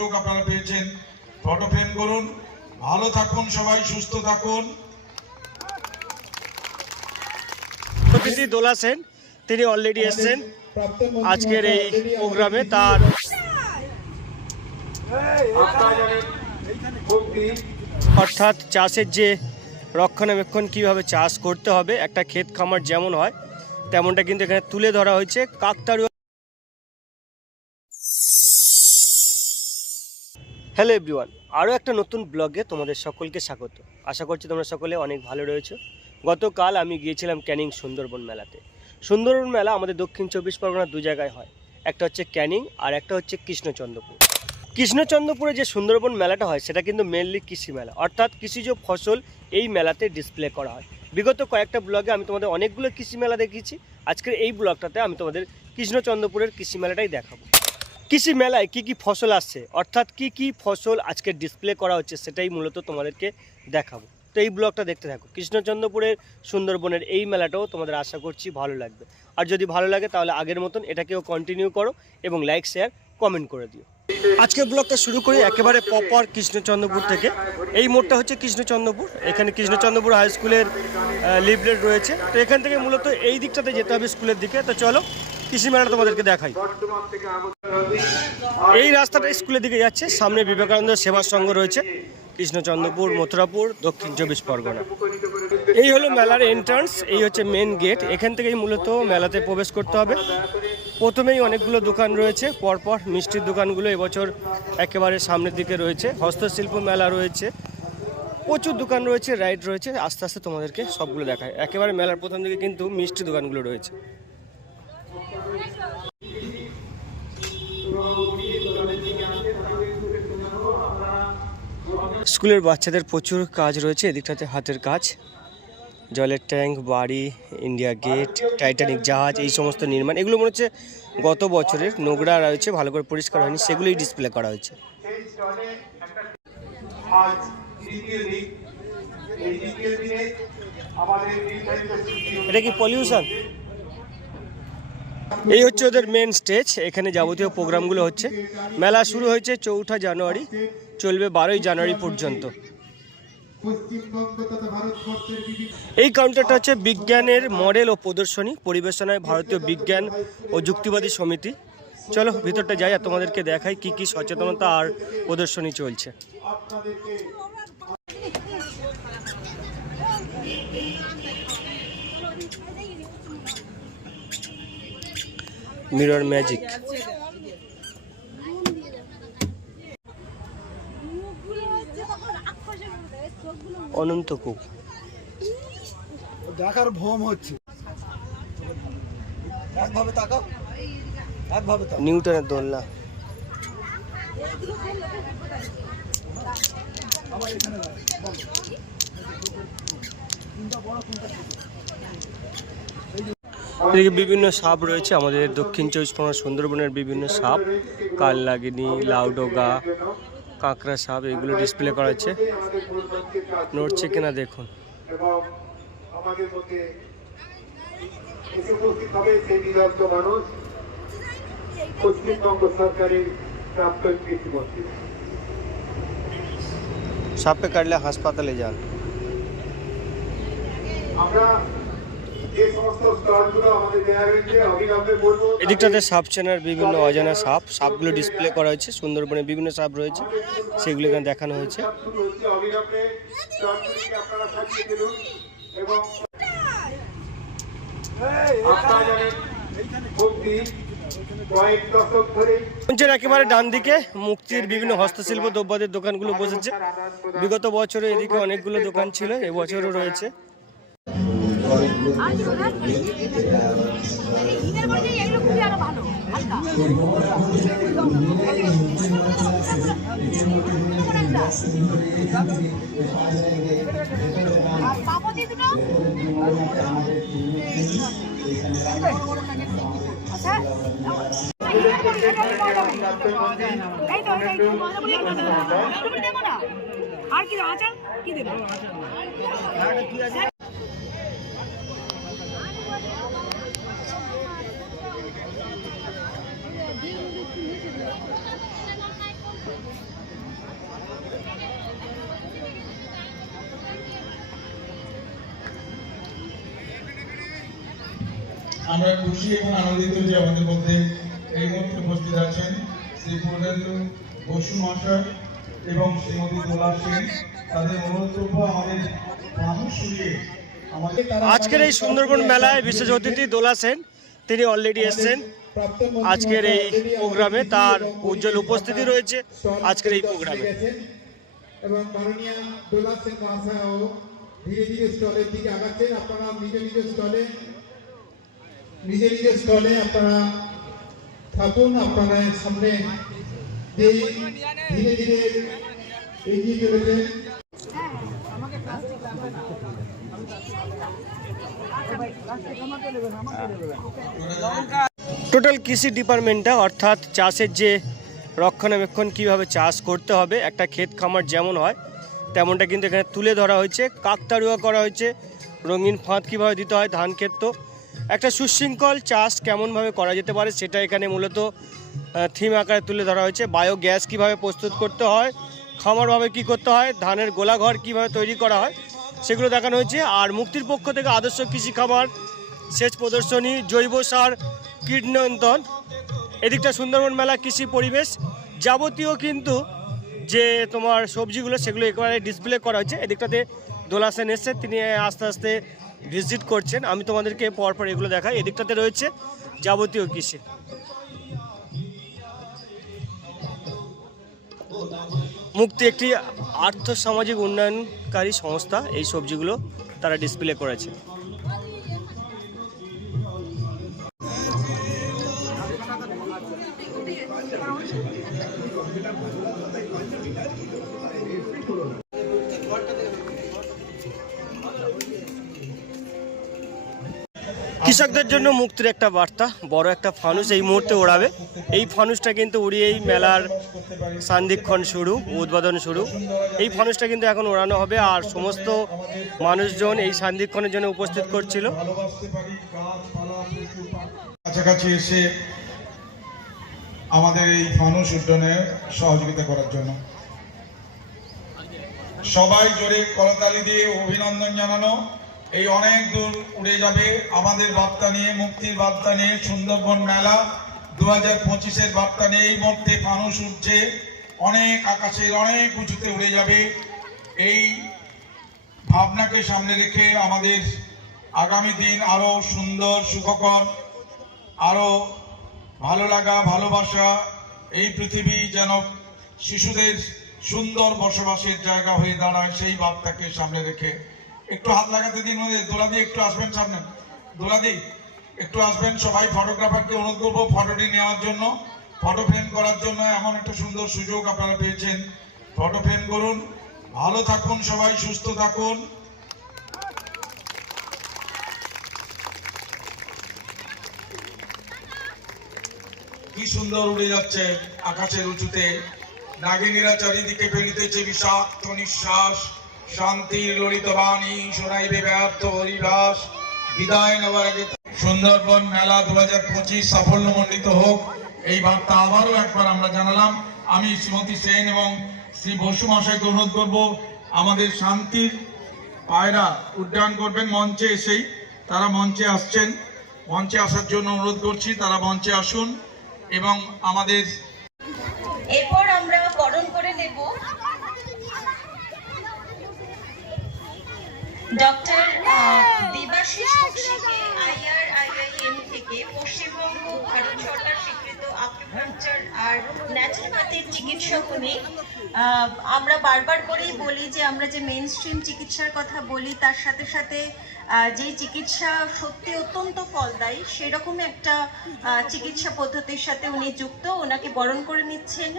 আপনারা পেয়েছেন। Photo frame করুন। ভালো থাকুন সবাই, সুস্থ থাকুন। দোলা সেন, তিনি অলরেডি এসেছেন। আজকের এই প্রোগ্রামে তার অর্থাৎ চাষের যে রক্ষণাবেক্ষণ, কীভাবে চাষ করতে হবে, একটা ক্ষেত খামার যেমন হয়, তেমনটা কিন্তু এখানে তুলে ধরা হয়েছে। কাকতাড়ুয়া হ্যালো এভরিওয়ান, আরও একটা নতুন ব্লগে তোমাদের সকলকে স্বাগত। আশা করছি তোমরা সকলে অনেক ভালো রয়েছো। গতকাল আমি গিয়েছিলাম ক্যানিং সুন্দরবন মেলাতে। সুন্দরবন মেলা আমাদের দক্ষিণ চব্বিশ পরগনার দু জায়গায় হয়। একটা হচ্ছে ক্যানিং আর একটা হচ্ছে কৃষ্ণচন্দ্রপুর। কৃষ্ণচন্দ্রপুরে যে সুন্দরবন মেলাটা হয়, সেটা কিন্তু মেনলি কৃষি মেলা। অর্থাৎ কৃষিজ ফসল এই মেলাতে ডিসপ্লে করা হয়। বিগত কয়েকটা ব্লগে আমি তোমাদের অনেকগুলো কৃষি মেলা দেখিয়েছি। আজকের এই ব্লগটাতে আমি তোমাদের কৃষ্ণচন্দ্রপুরের কৃষি মেলাটাই দেখাবো। কৃষি মেলায় কি কি ফসল আসছে? অর্থাৎ কি কি ফসল আজকে ডিসপ্লে করা হচ্ছে সেটাই মূলত তোমাদেরকে দেখাবো। তো এই ব্লগটা দেখতে থাকো। কৃষ্ণচন্দ্রপুরের সুন্দরবনের এই মেলাটাও তোমাদের আশা করছি ভালো লাগবে। আর যদি ভালো লাগে তাহলে আগের মতন এটাকেও কন্টিনিউ করো এবং লাইক শেয়ার কমেন্ট করে দিও। আজকের ব্লগটা শুরু করি একেবারে প্রপার কৃষ্ণচন্দ্রপুর থেকে। এই মোড়টা হচ্ছে কৃষ্ণচন্দ্রপুর। এখানে কৃষ্ণচন্দ্রপুর হাই স্কুলের লিফলেট রয়েছে। তো এখান থেকে মূলত এই দিকটাতে যেতে হবে স্কুলের দিকে। তো চলো কৃষি মেলাটা তোমাদেরকে দেখাই। এই রাস্তাটা স্কুলের দিকে যাচ্ছে, সামনে বিবেকানন্দ সেবা সংঘ রয়েছে, কৃষ্ণচন্দ্রপুর, মথুরাপুর, দক্ষিণ চব্বিশ পরগনা। এই হলো মেলার এন্ট্রান্স এই হচ্ছে মেন গেট এখান থেকেই মূলত মেলাতে প্রবেশ করতে হবে। প্রথমেই অনেকগুলো দোকান রয়েছে, পরপর মিষ্টির দোকানগুলো এবছর একেবারে সামনের দিকে রয়েছে। হস্তশিল্প মেলা রয়েছে, প্রচুর দোকান রয়েছে রাইড রয়েছে, আস্তে আস্তে তোমাদেরকে সবগুলো দেখায়। একেবারে মেলার প্রথম দিকে কিন্তু মিষ্টি দোকানগুলো রয়েছে। স্কুলের বাচ্চাদের প্রচুর কাজ রয়েছে, এদিকটাতে হাতের কাজ। জলের ট্যাঙ্ক, বাড়ি, ইন্ডিয়া গেট, টাইটানিক জাহাজ, এই সমস্ত নির্মাণ, এগুলো মনে হচ্ছে গত বছরের নোংরা রয়েছে, ভালো করে পরিষ্কার হয়নি, সেগুলোই ডিসপ্লে করা হয়েছে। এটা কি পলিউশন এই হচ্ছে ওদের মেন স্টেজ এখানে যাবতীয় প্রোগ্রামগুলো হচ্ছে। মেলা শুরু হয়েছে চৌঠা জানুয়ারি। চলবে বারোই জানুয়ারি পর্যন্ত। এই কাউন্টারটা হচ্ছে বিজ্ঞানের মডেল ও প্রদর্শনী পরিবেশনায় ভারতীয় বিজ্ঞান ও যুক্তিবাদী সমিতি। চলো, ভিতরটা যাই আর তোমাদেরকে দেখাই কি কি সচেতনতা আর প্রদর্শনী চলছে। মিরর ম্যাজিক অনন্ত কূপ দেখার ভ্রম হচ্ছে। একভাবে তাকাও। একভাবে নিউটনের দোলনা? এদিকে বিভিন্ন সাপ রয়েছে আমাদের দক্ষিণ চব্বিশ পরগনা সুন্দরবনের বিভিন্ন সাপ। কালনাগিনী লাউডোগা কাঁকড়া সাপ এগুলো ডিসপ্লে করা হচ্ছে। নড়ছে কিনা দেখুন। সাপে কাটলে হাসপাতালে যান। আমরা এদিকটাতে সাপ চেনার বিভিন্ন অজানা সাপ সাপগুলো ডিসপ্লে করা হয়েছে সুন্দরবনে বিভিন্ন সাপ রয়েছে সেগুলো এখানে দেখানো হয়েছে। মঞ্চের একেবারে ডান দিকে মুক্তির বিভিন্ন হস্তশিল্প দ্রব্যাদের দোকানগুলো বসেছে। বিগত বছরে এদিকে অনেকগুলো দোকান ছিল এবছরও রয়েছে। আরও কি আচার কি দেবো? আমরা খুশি এবং আনন্দিত যে আমাদের মধ্যে এই মুহূর্তে উপস্থিত আছেন শ্রী পূর্ণেন্দু বসু মহাশয় এবং শ্রীমতী দোলা সেন। তাদের মনোদ্রব্য আমাদের মানুষ শুনিয়ে আজকের এই সুন্দরবন মেলায় বিশেষ অতিথি দোলা সেন তিনি অলরেডি এসছেন। আজকের এই প্রোগ্রামে তার উজ্জ্বল উপস্থিতি রয়েছে আজকের এই প্রোগ্রামে। এবং মাননীয় দোলা সেন মহাশয়ও ধীরে ধীরে স্টলের দিকে আগাচ্ছেন। আপনারা নিজ নিজ স্টলে নিজে নিজের স্টলে আপনারা থাকুন, আপনারা সামনে ধীরে ধীরে এগিয়ে চলেছেন টোটাল কৃষি ডিপার্টমেন্টটা অর্থাৎ চাষের যে রক্ষণাবেক্ষণ কীভাবে চাষ করতে হবে, একটা ক্ষেত খামার যেমন হয়, তেমনটা কিন্তু এখানে তুলে ধরা হয়েছে। কাকতাড়ুয়া করা হয়েছে। রঙিন ফাঁদ কীভাবে দিতে হয় ধান ক্ষেত তো। একটা সুশৃঙ্খল চাষ কেমনভাবে করা যেতে পারে সেটা এখানে মূলত থিম আকারে তুলে ধরা হয়েছে। বায়োগ্যাস কীভাবে প্রস্তুত করতে হয়, খামারভাবে কি করতে হয়, ধানের গোলাঘর কীভাবে তৈরি করা হয়, সেগুলো দেখানো হয়েছে। আর মুক্তির পক্ষ থেকে আদর্শ কৃষি খামার, সেচ প্রদর্শনী, জৈব সার কীট নিয়ন্ত্রণ এদিকটা সুন্দরবন মেলা কৃষি পরিবেশ যাবতীয় কিন্তু যে তোমার সবজিগুলো সেগুলো একেবারে ডিসপ্লে করা হয়েছে। এদিকটাতে দোলাসেন এসছে, তিনি আস্তে আস্তে ভিজিট করছেন, আমি তোমাদেরকে পরপর এগুলো দেখাই। এদিকটাতে রয়েছে যাবতীয় কৃষি মুক্তি একটি আর্থ সামাজিক উন্নয়নকারী সংস্থা। এই সবজিগুলো তারা ডিসপ্লে করেছে। কৃষকদের জন্য মুক্তির একটা বার্তা, বড় একটা ফানুস এই মুহূর্তে ওড়াবে। এই ফানুসটা কিন্তু উড়িয়েই মেলার সান্দিক্ষণ শুরু, উদ্বোধন শুরু। এই ফানুসটা কিন্তু এখন ওড়ানো হবে আর সমস্ত মানুষজন এই সান্দিক্ষণের জন্য উপস্থিত করছিল। কাছাকাছি এসে আমাদের এই ফানুস উড্ডয়নে সহযোগিতা করার জন্য। সবাই জোরে করতালি দিয়ে অভিনন্দন জানানো। এই অনেক দূর উড়ে যাবে আমাদের বার্তা নিয়ে, মুক্তির বার্তা নিয়ে, সুন্দরবন মেলা। দু হাজার পঁচিশের বার্তা নিয়ে এই মধ্যে মানুষ উঠছে। অনেক আকাশের অনেক উঁচুতে উড়ে যাবে। এই ভাবনাকে সামনে রেখে আমাদের আগামী দিন আরও সুন্দর, সুখকর, আরও ভালো লাগা, ভালোবাসা, এই পৃথিবী যেন শিশুদের সুন্দর বসবাসের জায়গা হয়ে দাঁড়ায়, সেই বার্তাকে সামনে রেখে একটু হাত লাগাতে দিন মধ্যে দোলাদি একটু আসবেন সামনে। দোলা দোলাদি একটু আসবেন, সবাই ফটোগ্রাফারকে অনুরোধ করব ফটোটি নেওয়ার জন্য। ফটো ফ্রেম করার জন্য এমন একটা সুন্দর সুযোগ আপনারা পেয়েছেন। ফটো ফ্রেম করুন, ভালো থাকুন সবাই, সুস্থ থাকুন। কি সুন্দর উড়ে যাচ্ছে আকাশের উঁচুতে। নাগিনীরা চারিদিকে ফেলিতেছে বিষাক্ত নিঃশ্বাস। শান্তির ললিত বাণী শোনাইবে ব্যর্থ হরিবাস বিদায় নেওয়ার আগে সুন্দরবন মেলা দু হাজার পঁচিশ সাফল্যমণ্ডিত হোক, এই বার্তা আবারও একবার আমরা জানালাম। আমি শ্রীমতী সেন এবং শ্রী বসু মশাইকে অনুরোধ করব, আমাদের শান্তির পায়রা উড্ডয়ন করবেন মঞ্চে এসেই। তারা মঞ্চে আসছেন। মঞ্চে আসার জন্য অনুরোধ করছি, তারা মঞ্চে আসুন এবং আমাদের এরপর আমরা বরণ করে নেব ডক্টর দেবাশিস বক্সিকে আইআরআইআইএম থেকে পশ্চিমবঙ্গ, ভারত সরকার স্বীকৃত আকুপাঞ্চার আর ন্যাচুরোপ্যাথিক চিকিৎসক উনি। আমরা বারবার করেই বলি যে, আমরা যে মেন স্ট্রিম চিকিৎসার কথা বলি, তার সাথে সাথে যে চিকিৎসা সত্যি অত্যন্ত ফলদায়ী সেরকম একটা চিকিৎসা পদ্ধতির সাথে উনি যুক্ত। ওনাকে বরণ করে নিচ্ছেন।